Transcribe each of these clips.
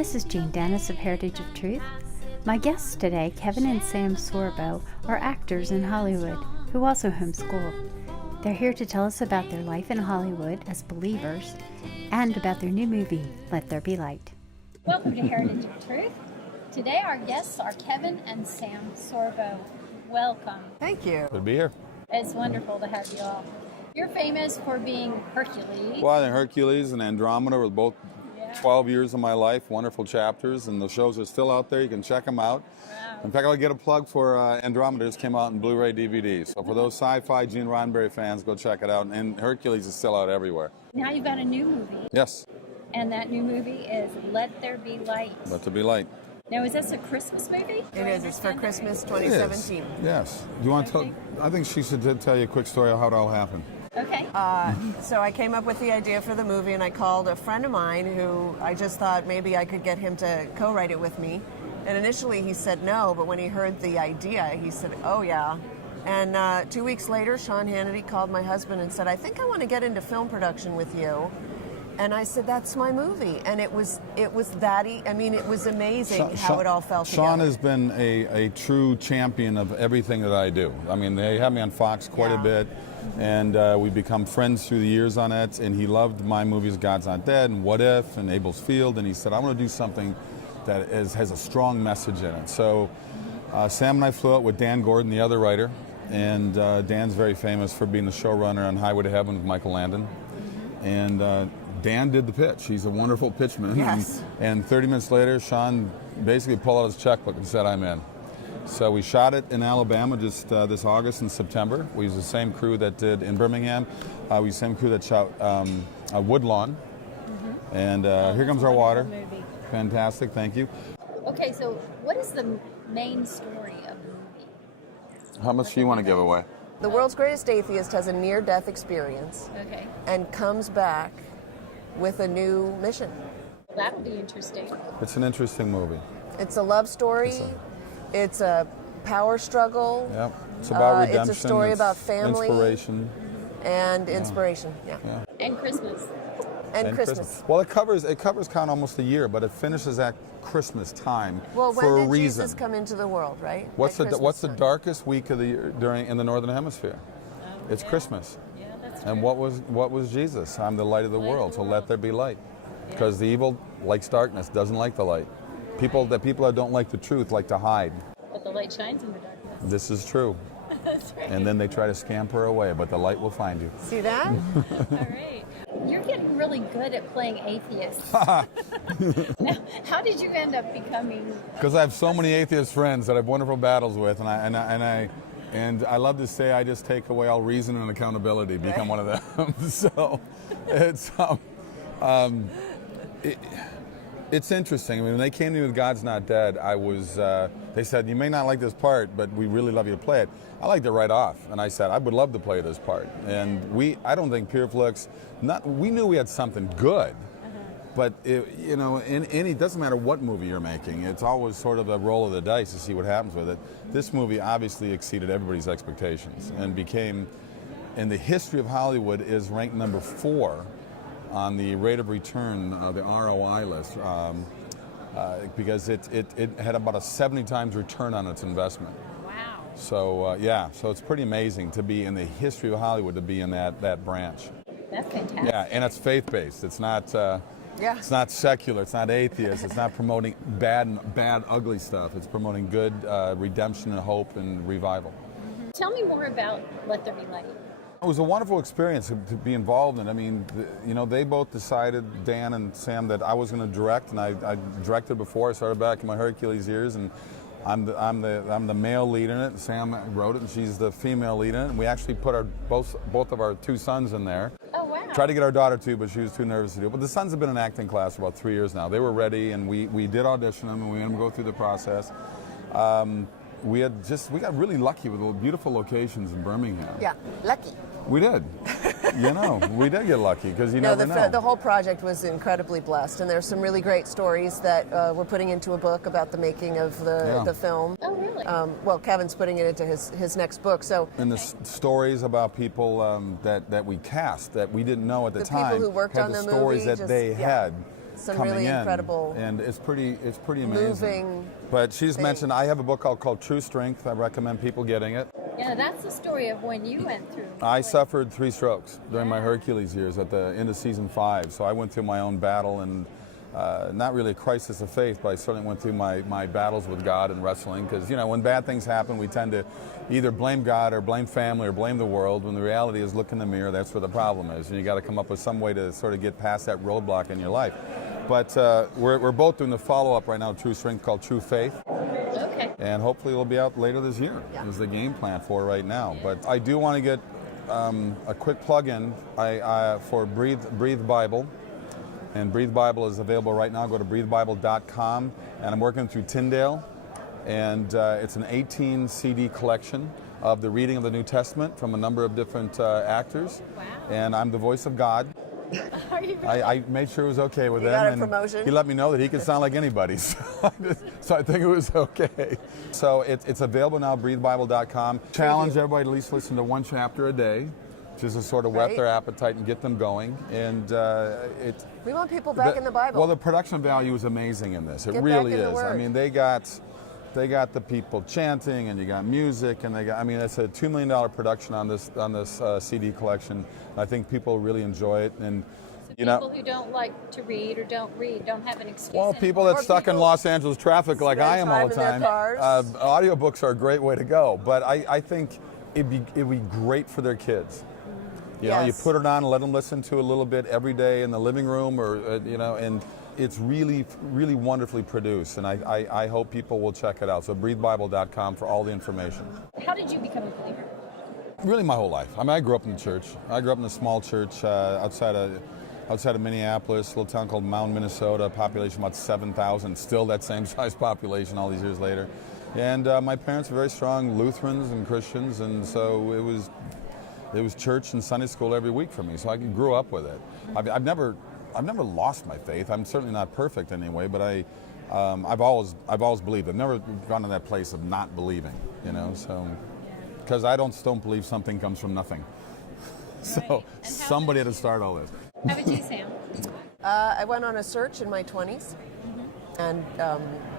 This is Jeanne Dennis of Heritage of Truth. My guests today, Kevin and Sam Sorbo, are actors in Hollywood who also homeschool. They're here to tell us about their life in Hollywood as believers and about their new movie, Let There Be Light. Welcome to Heritage of Truth. Today our guests are Kevin and Sam Sorbo. Welcome. Thank you. Good to be here. It's wonderful to have you all. You're famous for being Hercules. Well, I think Hercules and Andromeda were both 12 years of my life, wonderful chapters, and the shows are still out there. You can check them out. Wow. In fact, I'll get a plug for Andromeda. Just came out in Blu-ray DVD. So for those sci-fi Gene Roddenberry fans, go check it out. And Hercules is still out everywhere. Now you've got a new movie. Yes. And that new movie is Let There Be Light. Let There Be Light. Now, is this a Christmas movie? It is. It's for Christmas 2017. Yes. Do you want to tell? I think she should tell you a quick story of how it all happened. Okay. So I came up with the idea for the movie, and I called a friend of mine who I just thought maybe I could get him to co-write it with me. And initially he said no, but when he heard the idea, he said, oh yeah. And 2 weeks later, Sean Hannity called my husband and said, I think I want to get into film production with you. And I said, that's my movie. And it was amazing how it all fell together. Sean has been a true champion of everything that I do. I mean, they have me on Fox quite a bit, and we've become friends through the years on it. And he loved my movies, God's Not Dead, and What If, and Abel's Field. And he said, I want to do something that has a strong message in it. So Sam and I flew out with Dan Gordon, the other writer. And Dan's very famous for being the showrunner on Highway to Heaven with Michael Landon. And Dan did the pitch. He's a wonderful pitchman. Yes. And 30 minutes later, Sean basically pulled out his checkbook and said, I'm in. So we shot it in Alabama just this August and September. We used the same crew that did in Birmingham. We used the same crew that shot Woodlawn. Mm-hmm. And Here Comes Our Water. Movie. Fantastic, thank you. Okay, so what is the main story of the movie? How much do you want to give away? The world's greatest atheist has a near-death experience Okay. and comes back with a new mission. That'll be interesting. It's an interesting movie. It's a love story. It's a power struggle. Yep. It's about redemption. It's a story about family. Inspiration. And inspiration. Yeah. And Christmas. And Christmas. Well, it covers kind of almost a year, but it finishes at Christmas time Well, for when a did reason. Jesus come into the world, right? What's At the Christmas time. darkest week of the year in the Northern Hemisphere? It's Christmas. Yeah, that's And true. what was Jesus? I'm the light of the world, so let there be light. Because the evil likes darkness, doesn't like the light. People that don't like the truth like to hide. But the light shines in the darkness. This is true. That's right. And then they try to scamper away, but the light will find you. See that? All right. You're getting really good at playing atheists. Now, how did you end up becoming? Because I have so many atheist friends that I have wonderful battles with, and I love to say I just take away all reason and accountability, become one of them. So it's interesting. I mean, when they came to me with God's Not Dead, they said, you may not like this part, but we really love you to play it. I liked it right off, and I said, I would love to play this part. And I don't think PureFlix, we knew we had something good, but it doesn't matter what movie you're making, it's always sort of a roll of the dice to see what happens with it. This movie obviously exceeded everybody's expectations and became, in the history of Hollywood, is ranked number 4 on the rate of return, the ROI list, because it had about a 70 times return on its investment. Wow. So so it's pretty amazing to be in the history of Hollywood, to be in that branch. That's fantastic. Yeah, and it's faith-based. It's not. It's not secular. It's not atheist. It's not promoting bad, ugly stuff. It's promoting good redemption and hope and revival. Mm-hmm. Tell me more about Let There Be Light. It was a wonderful experience to be involved in. I mean, they both decided, Dan and Sam, that I was going to direct, and I directed before. I started back in my Hercules years, and I'm the male lead in it. Sam wrote it, and she's the female lead in it. And we actually put both of our 2 sons in there. Oh, wow. Tried to get our daughter too, but she was too nervous to do it. But the sons have been in acting class for about 3 years now. They were ready, and we did audition them, and we had them go through the process. We got really lucky with the beautiful locations in Birmingham. Yeah, lucky. We did. We did get lucky, because never know. The whole project was incredibly blessed, and there's some really great stories that we're putting into a book about the making of the film. Oh, really? Well, Kevin's putting it into his next book. So. And the stories about people that we cast that we didn't know at the time. The people who worked had on the stories movie, that they had. Some coming really in, incredible, and it's pretty amazing. moving. But she's mentioned I have a book called True Strength. I recommend people getting it. Yeah, that's the story of when you went through. I suffered 3 strokes during my Hercules years at the end of season 5. So I went through my own battle, and not really a crisis of faith, but I certainly went through my battles with God and wrestling. Because, you know, when bad things happen, we tend to either blame God or blame family or blame the world, when the reality is look in the mirror, that's where the problem is. And you got to come up with some way to sort of get past that roadblock in your life. But we're both doing the follow-up right now, True Strength, called True Faith. Okay. And hopefully it'll be out later this year, is the game plan for right now. But I do want to get a quick plug-in for Breathe Bible. And Breathe Bible is available right now. Go to breathebible.com. And I'm working through Tyndale. And it's an 18 CD collection of the reading of the New Testament from a number of different actors. Wow. And I'm the voice of God. Are you I made sure it was okay with You him. got a And promotion? he let me know that he could sound like anybody. So I think it was okay. So it's available now, breathebible.com. Challenge everybody to at least listen to 1 chapter a day, just to sort of whet Right. their appetite and get them going. And We want people back in the Bible. Well, the production value is amazing in this. It Get really back in the is. I Word. mean, they got the people chanting, and you got music, and it's a $2 million production on this CD collection. I think people really enjoy it, and people who don't like to read or don't read don't have an excuse. well, people anymore. that's stuck in people Los Angeles traffic like I am all the spend time time, in their cars. audiobooks are a great way to go. But I think it'd be great for their kids. You know, you Yes. put it on and let them listen to it a little bit every day in the living room, or and it's really, really wonderfully produced. And I hope people will check it out. So breathebible.com for all the information. How did you become a believer? Really, my whole life. I mean, I grew up in the church. I grew up in a small church outside of Minneapolis, a little town called Mound, Minnesota. Population about 7,000. Still that same size population all these years later. And my parents were very strong Lutherans and Christians, and so it was church and Sunday school every week for me. So I grew up with it. I've never lost my faith. I'm certainly not perfect anyway, but I've always believed. I've never gone to that place of not believing. So. Because I don't believe something comes from nothing. So Right. And somebody had to start all this. How about you, Sam? I went on a search in my 20s and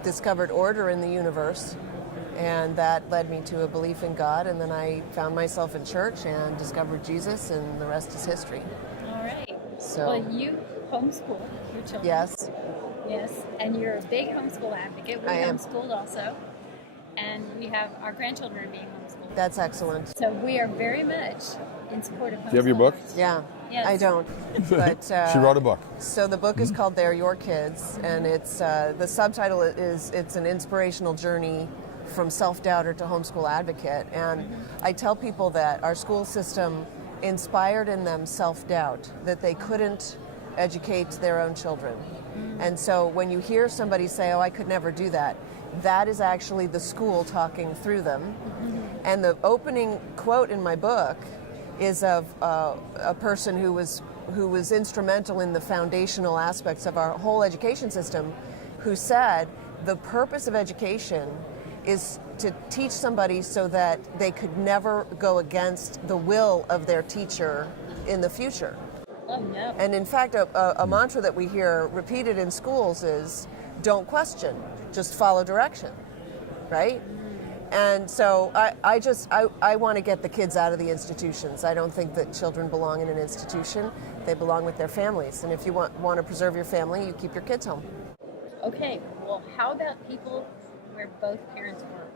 discovered order in the universe. And that led me to a belief in God. And then I found myself in church and discovered Jesus, and the rest is history. All right. So- Well, you homeschool your children. Yes. Yes, and you're a big homeschool advocate. We I am. homeschooled also, and we have our grandchildren are being homeschooled. That's excellent. So we are very much in support of homeschoolers. Do you have your book? Yeah. Yes. I don't. But She wrote a book. So the book is called They're Your Kids, and it's the subtitle is it's an inspirational journey from self-doubter to homeschool advocate. And I tell people that our school system inspired in them self-doubt, that they couldn't educate their own children. And so when you hear somebody say, oh, I could never do that, that is actually the school talking through them. And the opening quote in my book is of a person who was instrumental in the foundational aspects of our whole education system, who said the purpose of education is to teach somebody so that they could never go against the will of their teacher in the future. Oh, no. And in fact, a mantra that we hear repeated in schools is, don't question, just follow direction, right? And so I want to get the kids out of the institutions. I don't think that children belong in an institution. They belong with their families. And if you want to preserve your family, you keep your kids home. Okay, well, how about people where both parents work?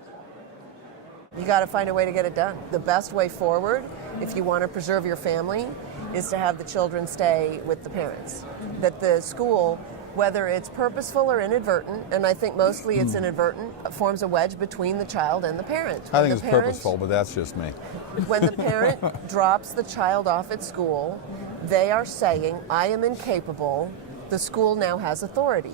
You got to find a way to get it done. The best way forward, if you want to preserve your family, is to have the children stay with the parents. That the school, whether it's purposeful or inadvertent, and I think mostly it's inadvertent, forms a wedge between the child and the parent. I When think the it's purposeful, but that's just me. When the parent drops the child off at school, they are saying, I am incapable, the school now has authority.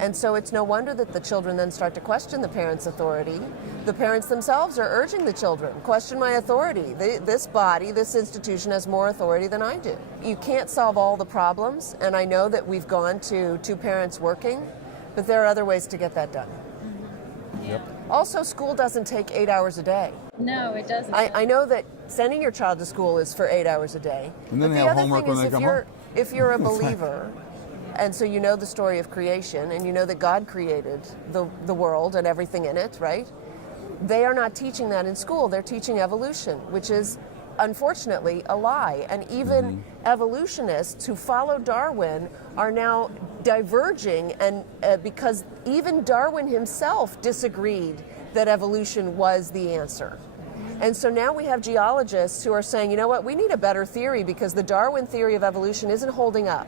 And so it's no wonder that the children then start to question the parents' authority. The parents themselves are urging the children, question my authority. This body, this institution has more authority than I do. You can't solve all the problems, and I know that we've gone to two parents working, but there are other ways to get that done. Yep. Also, school doesn't take 8 hours a day. No, it doesn't. I know that sending your child to school is for 8 hours a day. And then but they the have other homework thing when is they come home. if you're a believer, And so you know the story of creation, and you know that God created the world and everything in it, right? They are not teaching that in school. They're teaching evolution, which is unfortunately a lie. And even evolutionists who follow Darwin are now diverging, and because even Darwin himself disagreed that evolution was the answer. And so now we have geologists who are saying, you know what, we need a better theory because the Darwin theory of evolution isn't holding up.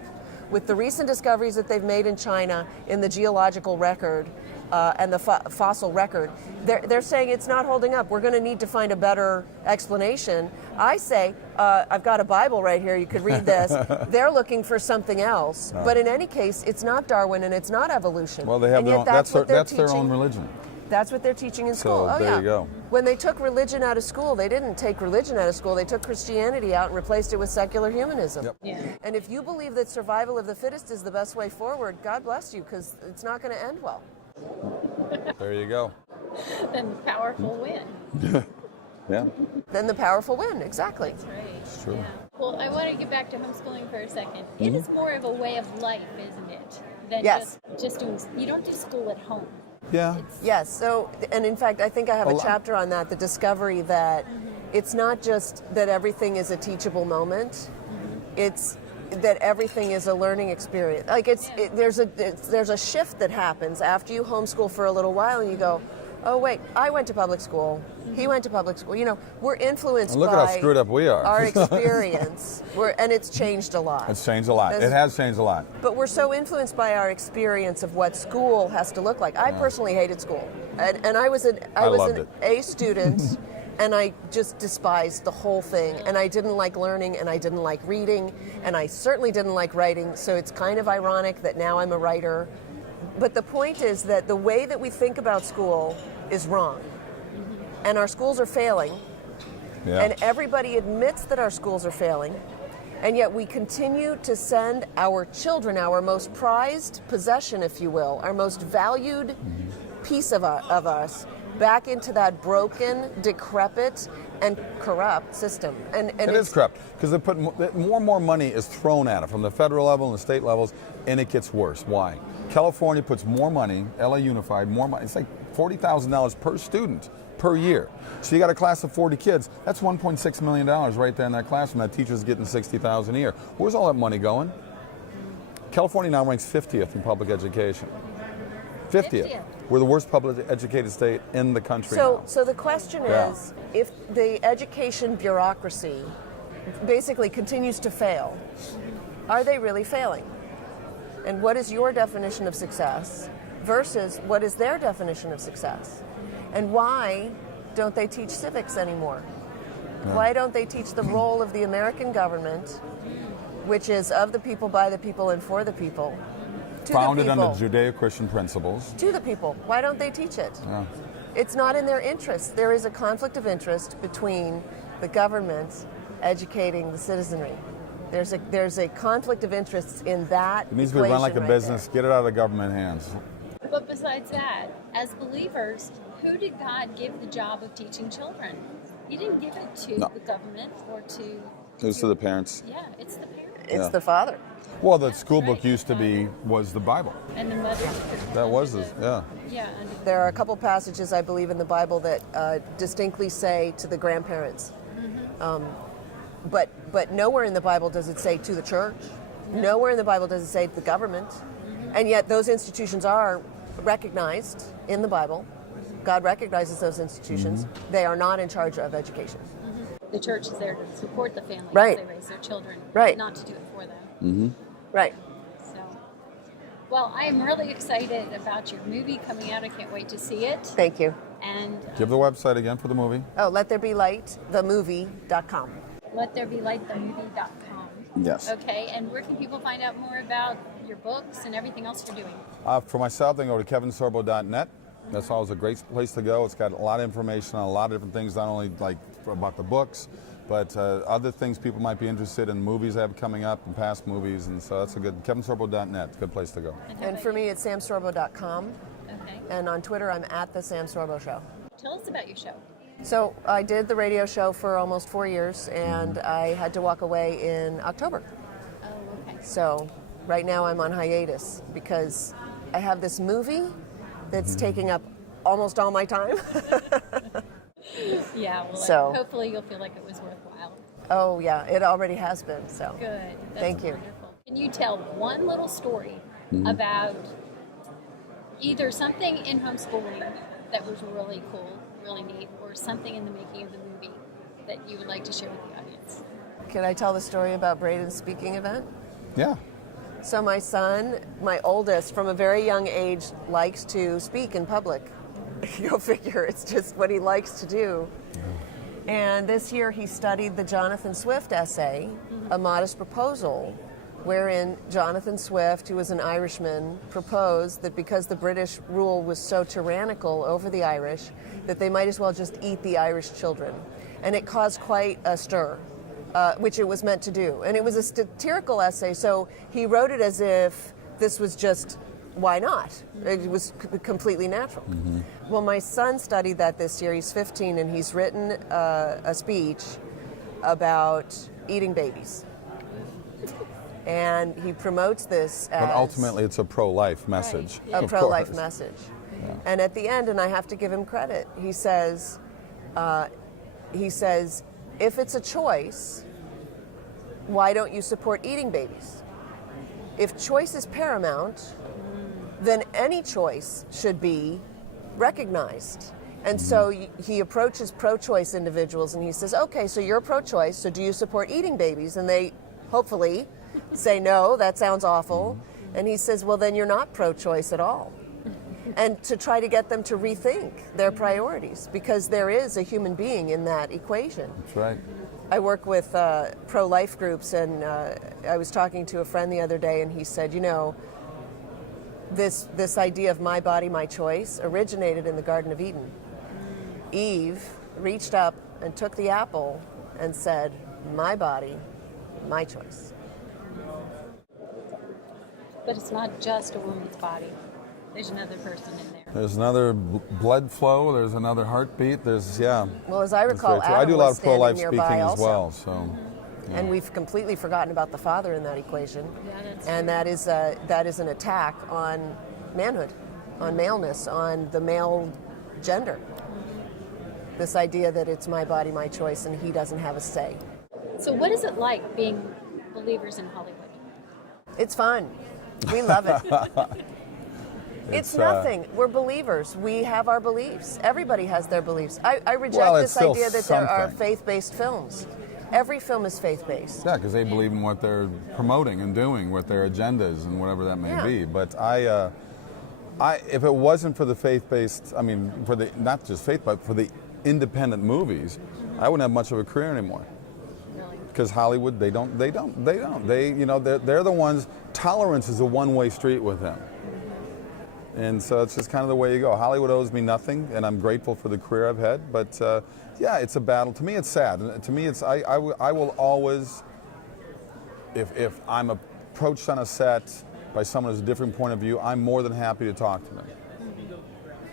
With the recent discoveries that they've made in China in the geological record and the fossil record, they're saying it's not holding up. We're going to need to find a better explanation. I say, I've got a Bible right here, you could read this. They're looking for something else. But in any case, it's not Darwin and it's not evolution. Well, they have their own, that's their own religion. That's what they're teaching in school. So there you go. When they took religion out of school, they didn't take religion out of school. They took Christianity out and replaced it with secular humanism. Yep. Yeah. And if you believe that survival of the fittest is the best way forward, God bless you, because it's not going to end well. There you go. Then the powerful win. Yeah. Then the powerful win, exactly. That's right. It's true. Yeah. Well, I want to get back to homeschooling for a second. It is more of a way of life, isn't it? Than Yes. just doing. You don't do school at home. Yeah. Yes, so, and in fact, I think I have a Well, chapter on that, the discovery that it's not just that everything is a teachable moment, it's that everything is a learning experience. Like there's a shift that happens after you homeschool for a little while and you go, oh wait, I went to public school, he went to public school. You know, we're influenced And look by at how screwed up we are. our experience, and it's changed a lot. It's changed a lot. It has changed a lot. But we're so influenced by our experience of what school has to look like. I personally hated school, and I was an A student, and I just despised the whole thing. And I didn't like learning, and I didn't like reading, and I certainly didn't like writing. So it's kind of ironic that now I'm a writer. But the point is that the way that we think about school is wrong, and our schools are failing. Yeah. And everybody admits that our schools are failing, and yet we continue to send our children, our most prized possession, if you will, our most valued piece of us, back into that broken, decrepit, and corrupt system. And it is corrupt because they put more and more money is thrown at it from the federal level and the state levels, and it gets worse. Why? California puts more money, LA Unified, more money. It's like $40,000 per student per year. So you got a class of 40 kids. That's $1.6 million right there in that classroom. That teacher's getting $60,000 a year. Where's all that money going? California now ranks 50th in public education. 50th. We're the worst public educated state in the country. So the question is, if the education bureaucracy basically continues to fail, are they really failing? And what is your definition of success versus what is their definition of success? And why don't they teach civics anymore? Why don't they teach the role of the American government, which is of the people, by the people, and for the people? Founded under Judeo-Christian principles. To the people. Why don't they teach it? Yeah. It's not in their interest. There is a conflict of interest between the government educating the citizenry. There's a conflict of interest in that. It needs to be run like a business. Get it out of government hands. But besides that, as believers, who did God give the job of teaching children? He didn't give it to the government or to... It was to the parents. Yeah, it's the parents. It's the father. Well, the school book used to was the Bible. And the mother. That was it, yeah. Yeah. There are a couple passages, I believe, in the Bible that distinctly say to the grandparents. But nowhere in the Bible does it say to the church. Nowhere in the Bible does it say to the government. And yet those institutions are recognized in the Bible. God recognizes those institutions. They are not in charge of education. The church is there to support the family Right. as they raise their children, Right. not to do it for them. Mm-hmm. Right. So, well, I am really excited about your movie coming out. I can't wait to see it. Thank you. And Give the website again for the movie. Oh, Let There Be Light, themovie.com. LetThereBeLightTheMovie.com. Yes. Okay, and where can people find out more about your books and everything else you're doing? For myself, they can go to kevinsorbo.net. That's always a great place to go. It's got a lot of information on a lot of different things, not only like about the books, but other things people might be interested in, movies I have coming up and past movies, and so that's a good, kevinsorbo.net, it's a good place to go. And for me, it's samsorbo.com. Okay. And on Twitter, I'm at The Sam Sorbo Show. Tell us about your show. So I did the radio show for almost 4 years, and I had to walk away in October. Oh, okay. So Right now I'm on hiatus because I have this movie that's taking up almost all my time. Yeah, well, So- hopefully you'll feel like it was worthwhile. Oh yeah, it already has been, so. Good. That's Thank you. wonderful. Can you tell one little story about either something in homeschooling that was really cool, really neat, or something in the making of the movie that you would like to share with the audience? Can I tell the story about Braden's speaking event? Yeah. So my son, my oldest, from a very young age, likes to speak in public. Go figure, it's just what he likes to do. And this year he studied the Jonathan Swift essay, A Modest Proposal, wherein Jonathan Swift, who was an Irishman, proposed that because the British rule was so tyrannical over the Irish, that they might as well just eat the Irish children. And it caused quite a stir, which it was meant to do. And it was a satirical essay, so he wrote it as if this was just, why not? It was completely natural. Well, my son studied that this year. He's 15, and he's written a speech about eating babies. And he promotes this as But ultimately, it's a pro-life message. Right. a of pro-life course. message. And at the end, and I have to give him credit, he says, if it's a choice, why don't you support eating babies? If choice is paramount, then any choice should be recognized. And so he approaches pro-choice individuals and he says, okay, so you're pro-choice, so do you support eating babies? And they hopefully say, no, that sounds awful. And he says, well, then you're not pro-choice at all. And to try to get them to rethink their priorities, because there is a human being in that equation. That's right. I work with pro-life groups, and I was talking to a friend the other day, and he said, you know, this idea of my body, my choice originated in the Garden of Eden. Eve reached up and took the apple and said, my body, my choice. But it's not just a woman's body. There's another person in there. There's another blood flow. There's another heartbeat. There's Well, as I It's recall, very true. I Adam do a lot was of pro-life standing speaking nearby as also. well. So, And we've completely forgotten about the father in that equation. Yeah, that's And that is an attack on manhood, on maleness, on the male gender. This idea that it's my body, my choice, and he doesn't have a say. So what is it like being believers in Hollywood? It's fun. We love it. It's nothing. We're believers. We have our beliefs. Everybody has their beliefs. I reject Well, it's this still idea that there are something. faith-based films. Every film is faith-based. yeah, because they believe in what they're promoting and doing, what their agendas and whatever that may Yeah. be. But if it wasn't for the faith-based, I mean, for the not just faith, but for the independent movies, I wouldn't have much of a career anymore. Really? Because Hollywood, they don't. They're the ones. Tolerance is a one-way street with them. And so it's just kind of the way you go. Hollywood owes me nothing, and I'm grateful for the career I've had. But yeah, it's a battle. To me, it's sad. And to me, it's I will always, if I'm approached on a set by someone who has a different point of view, I'm more than happy to talk to them.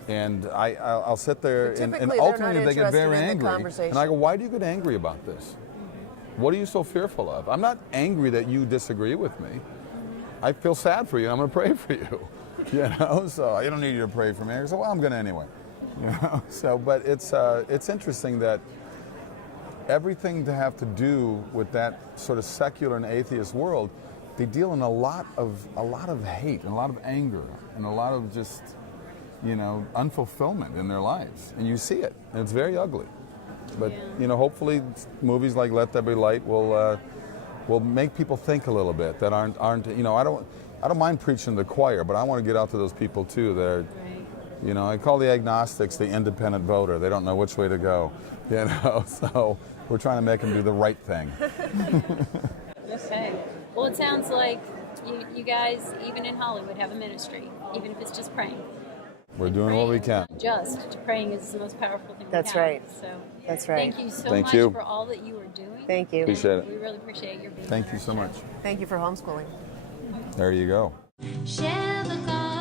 And I'll sit there, But and typically they're ultimately not they get very interested in the angry. conversation. And I go, why do you get angry about this? What are you so fearful of? I'm not angry that you disagree with me. I feel sad for you. I'm going to pray for you. You know, so you don't need you to pray for me. I said, well, I'm going to anyway. You know, so but it's interesting that everything to have to do with that sort of secular and atheist world, they deal in a lot of hate and a lot of anger and a lot of just, you know, unfulfillment in their lives, and you see it, and it's very ugly. But you know, hopefully, movies like Let There Be Light will make people think a little bit that aren't you know, I don't mind preaching to the choir, but I want to get out to those people too that are, you know, I call the agnostics the independent voter. They don't know which way to go, you know. So we're trying to make them do the right thing. Okay. Well, it sounds like you guys, even in Hollywood, have a ministry, even if it's just praying. We're doing what we can. Just praying is the most powerful thing. That's we have. right. So That's right. thank you so Thank much you. for all that you are doing. Thank you. Appreciate it. We really appreciate your being Thank on you our so show. much. Thank you for homeschooling. There you go. Share the gospel.